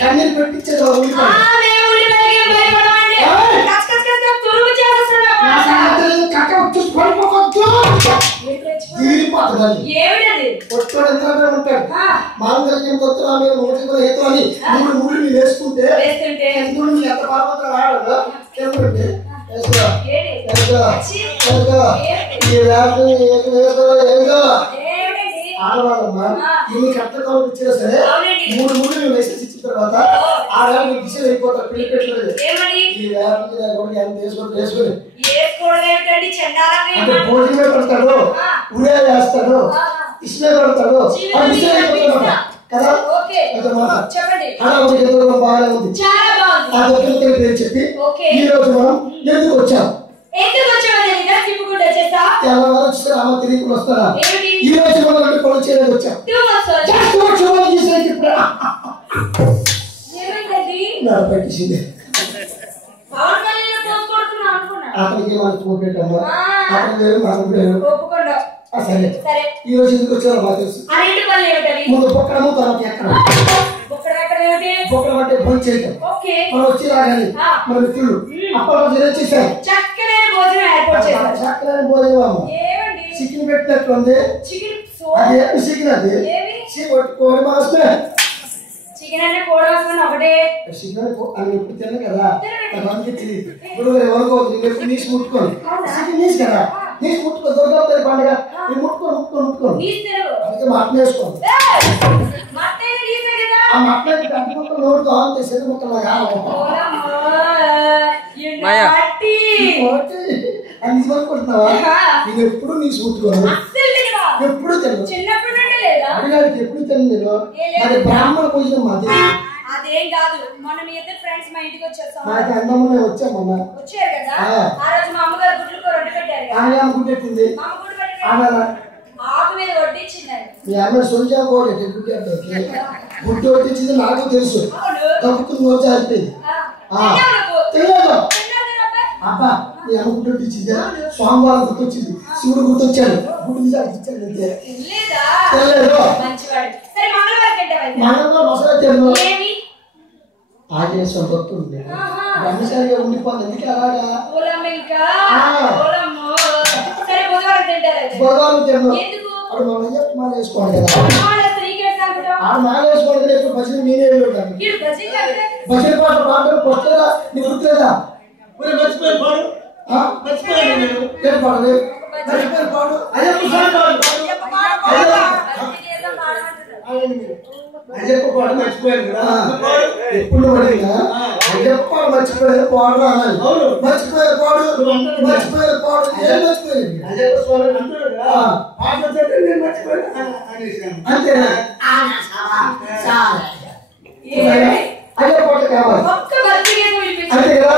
కన్నీరు పెట్టించేది ఉంటాడు మాంగళ్యం కొత్త హేతు అని మూడు ముళ్ళు వేసుకుంటే ఎంత పార్వతం ఆడదు ఆడవాళ్ళమ్మా ఇన్ని కట్టకాలు ఇచ్చినా సరే మూడు ముళ్ళు వేసేసి ఇచ్చిన తర్వాత ఆడవాళ్ళు మీకు డిసైడ్ అయిపోతారు పెళ్లి పెట్టలేదు ఈ వేసుకొని అంటే భోజనమే పెడతాడు ఉడే వేస్తాడు ఇష్టమే పెడతాడు డిసైడ్ అయిపోతాడు కదా బాగానే ఉంది ఆ దగ్గర పేరు చెప్పి ఈ రోజు మనం ఎందుకు వచ్చాం తెల్లవారు తిరిగి వస్తారా ఈ రోజు మనం పనులు చేయడానికి వచ్చాం పెట్టింది అతనికి మనం చూపెట్టమ్మా అతని వేరు మనం వేరు సరే ఈ రోజు ఎందుకు వచ్చారో బాగా తెలుసు ముందు పొక్కడము తర్వాత ఎక్కడ పొక్కడం అంటే భోజనం చేయటం మనం వచ్చి రాగాలి మన మిత్రులు అప్పటి రోజు చేశారు చక్కని భోజనం చికెన్ పెట్టినట్టుంది అదే చికెన్ అది కోడి మాసమే చికెన్ అంటే కోడి మాసం ఒకటే చికెన్ అని ఎప్పుడు తిన్నా కదా నాకు తెలియదు ఇప్పుడు ఎవరికో నీసు ముట్టుకోండి చికెన్ నీసు కదా నీసు ముట్టుకో దొరకవుతుంది పండుగ మీరు ముట్టుకోండి అందుకే మటన్ వేసుకోండి ఆ మటన్ గంట ముక్కలు నోడుతో ఆన్ చేసేది ముక్కలు అని అనుకుంటున్నావా నేను ఎప్పుడు నీసు ముట్టుకోను ఎప్పుడు తిన్నాను ఎప్పుడు తిన్నాను నేను అది బ్రాహ్మణ భోజనం మాది అదేం కాదు మొన్న మీ ఇద్దరు ఫ్రెండ్స్ మా ఇంటికి వచ్చారు నాకు అన్నమ్మనే వచ్చామన్నా వచ్చారు కదా ఆ రోజు మా అమ్మగారు గుడ్లు రొట్టె పెట్టారు ఆమె గుడ్డెట్టింది మా అమ్మ గుడ్డు పెట్టారు ఆకు మీద వడ్డించిందండి మీ అమ్మ సొంజా కోడెట్టి గుడ్డు వడ్డించింది నాకు తెలుసు తప్పుకుని రోజు అయిపోయింది తెలియదు అబ్బా మీ అమ్మ గుడ్డు వడ్డించింది సోమవారం గుర్తొచ్చింది శివుడు గుర్తొచ్చాడు గుడ్డు ఇచ్చాడు అంతే తెలియదు మంగళవారం మసాలా తిన్నాను ఆంజనేయ భక్తుడు బ్రహ్మచారిగా ఉండిపోయింది ఎందుకు అలాగా బుధవారం తిన్నాను అప్పుడు మనం చెప్పి మాల వేసుకోవాలి కదా ఆ మాల వేసుకోవాలి కదా ఇప్పుడు భజన నేనే వెళ్ళాను భజన పాట పాటలు కొట్టలేదా నీకు గుర్తులేదా మర్చిపోయి పాడు ఏం పాడలేదు మర్చిపోయి పాడు అయ్యప్ప పాడు మర్చిపోయారు కదా ఎప్పుడు పడినా అయ్యప్ప పాడు మర్చిపోయారు పాడు అనాలి మర్చిపోయారు పాడు మర్చిపోయారు పాడు ఏం మర్చిపోయింది అయ్యప్ప స్వామి అంటాడు కదా పాట వచ్చేది నేను మర్చిపోయాను అంతేనా అయ్యప్ప పాట కావాలి అంతే కదా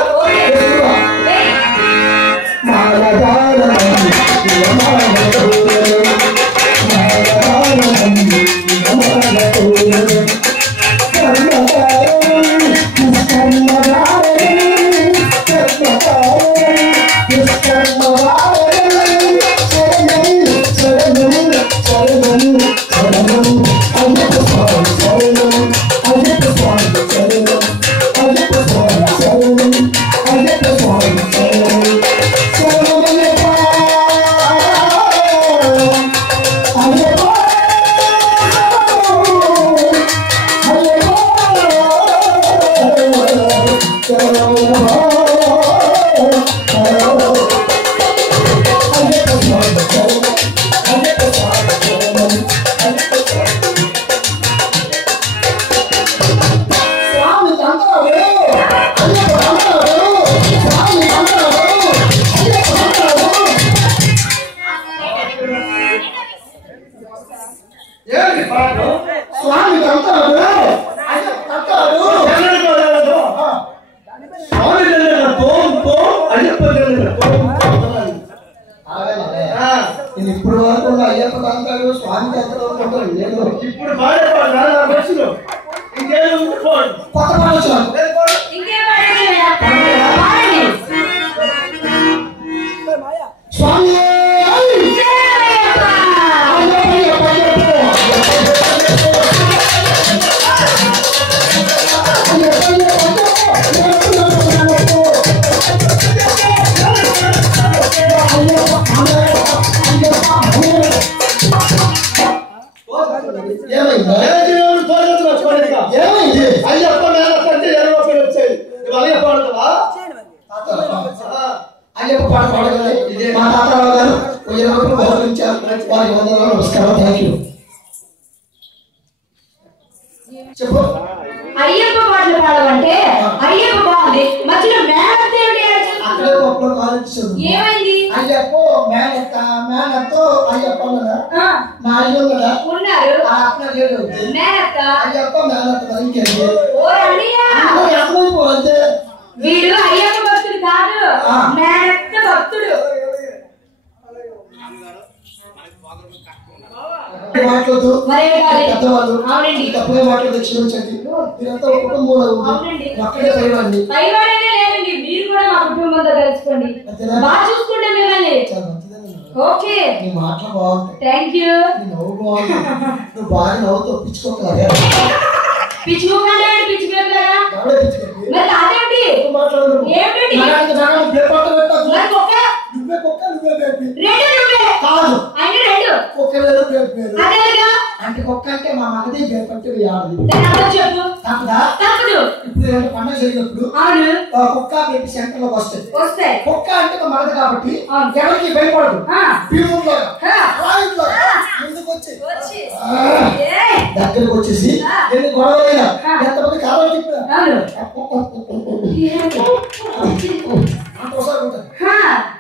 నేను ఇప్పుడు వరకు అయ్యప్ప తాంతాడు స్వామి తాంతాడు నేను ఇప్పుడు బస్సులో ఇంకేం కొత్త పాట వచ్చాను స్వామి అయ్యప్ప పాట పాడగలి మా తాతరావు గారు వారికి వందనాలు నమస్కారం థ్యాంక్ యూ చెప్పు అయ్యప్ప పాటలు పాడమంటే అయ్యప్ప బాగుంది మధ్యలో మేనత్త అక్కడే గొప్పలో కాలేజీలు ఏమైంది అయ్యప్ప మేనత్తో అయ్యప్ప నా అయ్యో కదా ఉన్నారు అక్కడ లేదు మేనత్త అయ్యప్ప మేనత్త ఇంకేంటి ఓ అన్నయ్య అంతే వీడు అయ్యప్ప భక్తుడు కాదు మేనత్త భక్తుడు మాట్లాడదు పెద్దవాళ్ళు అవునండి తప్పుగా మాట్లాడదు క్షమించండి మీరంతా ఒక కుటుంబంలో ఉంది అక్కడే పైవాడిని పైవాడనే లేదండి మీరు కూడా మా కుటుంబంతో కలుసుకోండి బాగా చూసుకుంటే మిమ్మల్ని ఓకే నీ మాటలు బాగుంటాయి థ్యాంక్ యూ నీ నవ్వు బాగుంటుంది నువ్వు బాగా నవ్వుతో పిచ్చుకోగలరా పిచ్చుకోకండి పిచ్చుకోగలరా ఎవడే పిచ్చుకోండి మరి అదేంటి మాట్లాడదు ఏమిటి మరి కుక్క నువ్వే కుక్క నువ్వే బేబీ రెండు నువ్వే కాదు అయినా రెండు కుక్క వేరు బేబీ వేరు అదేగా అంటే కుక్క అంటే మా మగది బేబీ అంటే ఆడది దాని అర్థం చెప్పు తప్పదా తప్పదు ఇప్పుడు ఏమంటే పండుగ జరిగినప్పుడు అవును కుక్క బేబీ సెంటర్ లోకి వస్తాయి కుక్క అంటే ఒక మగది కాబట్టి ఎవరికి భయపడదు భీములాగా ముందుకు వచ్చి దగ్గరకు వచ్చేసి ఎన్ని గొడవైనా ఎంతమంది కావాలి చెప్పినా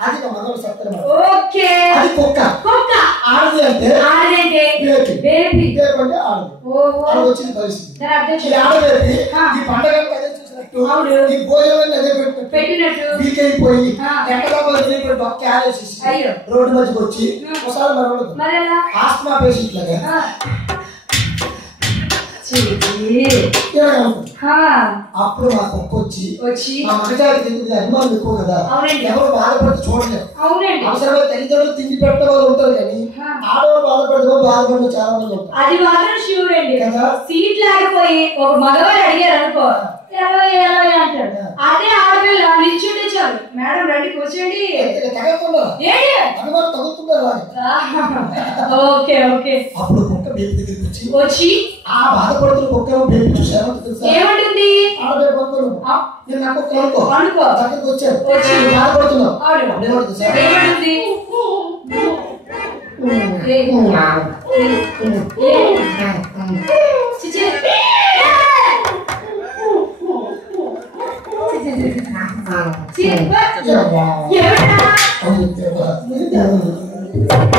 అది మగవాడు సత్యం ఓకే అది కుక్క కుక్క ఆడది అంటే బేబీ బేబీ అంటే ఆడదు అది వచ్చిన పరిస్థితి ఈ ఆడబేబీ ఈ పండగ అదే చూసినట్టు ఈ భోజనం అదే పెట్టినట్టు వీక్ అయిపోయి ఎక్కడ బొక్క ఆలోచించి రోడ్డు మధ్యకి వచ్చి ఒకసారి మరవడదు ఆస్తమా పేషెంట్ లాగా అప్పుడు మా కుక్క వచ్చి మా మగజాతికి ఎందుకు అభిమానులు ఎక్కువ కదా ఎవరు బాధపడితే చూడలేదు అవసరమైన తల్లిదండ్రులు తిండి పెట్టే వాళ్ళు ఉంటారు కానీ ఆడవాళ్ళు బాధపడితే చాలా మంది ఉంటారు అది మాత్రం షూర్ అండి సీట్ లేకపోయి ఒక మగవారు అడిగారు అనుకో అంటాడు అదే ఆడపిల్ల నిల్చుంటే చాలు మేడం రండి కూర్చోండి ఓకే ఓకే అప్పుడు కుక్క బేబీ దగ్గరికి వచ్చి ఆ బాధపడుతున్న కుక్క బేబీ చూసారు ఏమంటుంది నేను నా కుక్క అనుకో దగ్గరికి వచ్చాను బాధపడుతున్నావు ఏమంటుంది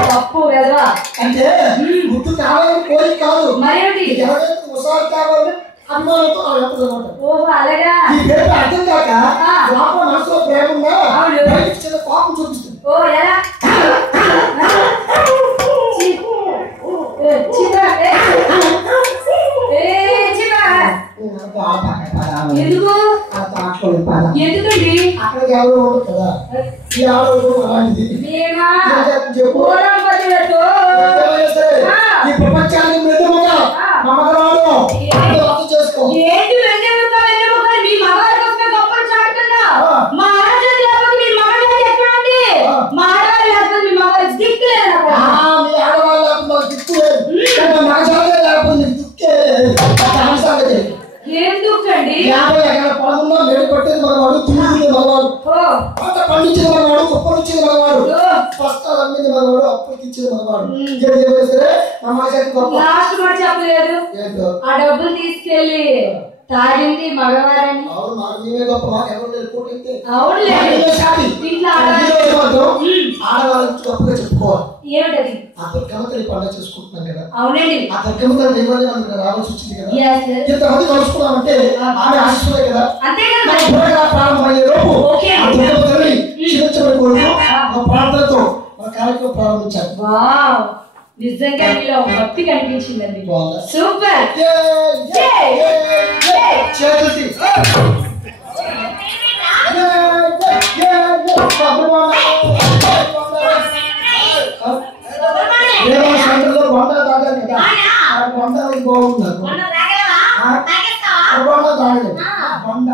తప్పు కదా అంటే ముద్దు కావాలని కోరిక కాదు మరేంటి ఎవరైతే ఉసారు కావాలని అభిమానంతో అలాగా అర్థం కాక లోపల మనసులో ప్రేమ ఉందా చిన్న కోపం చూపిస్తుంది ఓ ఎలా ఎందుకు ఎందుకండి అక్కడికి ఎవరు ఉండదు కదా ఈ ఆడవాళ్ళు అలాంటిది ఈ ప్రపంచానికి మృతముగా మమగరాడు అర్థం చేసుకో ఏంటి మీ మగవారి కోసం గొప్పలు చాటుతున్నా మా ఆడజాతి లేకపోతే మీ మగజాతి ఎక్కడ ఉంది మా ఆడవాళ్ళు లేకపోతే మీ మగవారి దిక్కు లేదు మీ ఆడవాళ్ళు లేకపోతే మాకు దిక్కు లేదు మగజాతి లేకపోతే నీకు దిక్కే ఏం దుఃఖండి 50 ఎకరాల పొలం ఉన్నా మేడు కొట్టేది మగవాడు తుమ్మిది మగవాడు పంట పండించేది మగవాడు కుప్పలు ఇచ్చేది మగవాడు పస్తాలు అమ్మింది మగవాడు అప్పులకి ఇచ్చేది మగవాడు సరే మగజాతి గొప్ప లాస్ట్ మాట చెప్పలేదు ఆ డబ్బులు తీసుకెళ్ళి తాగింది మగవారని ఆడవాళ్ళకి గొప్పగా చెప్పుకోవాలి ఏమిటది ఆ దుర్గమ్మతల్లి పండుగ చేసుకుంటున్నాం కదా అవునండి ఆ దుర్గమ్మతల్లి రావాల్సి వచ్చింది కదా ఇంతమంది కలుసుకున్నామంటే ఆమె ఆశిస్తులే కదా ప్రారంభమయ్యే లోపు ఆ దుర్గమ్మతల్లి క్షమించమని కోరుతూ ప్రార్థనతో మన వావ్ నిజంగా మీలో భక్తి కనిపించిందండి సూపర్ కొండ తాగాలి కదా కొండ బాగుంది కొండ తాగలేదు కొండ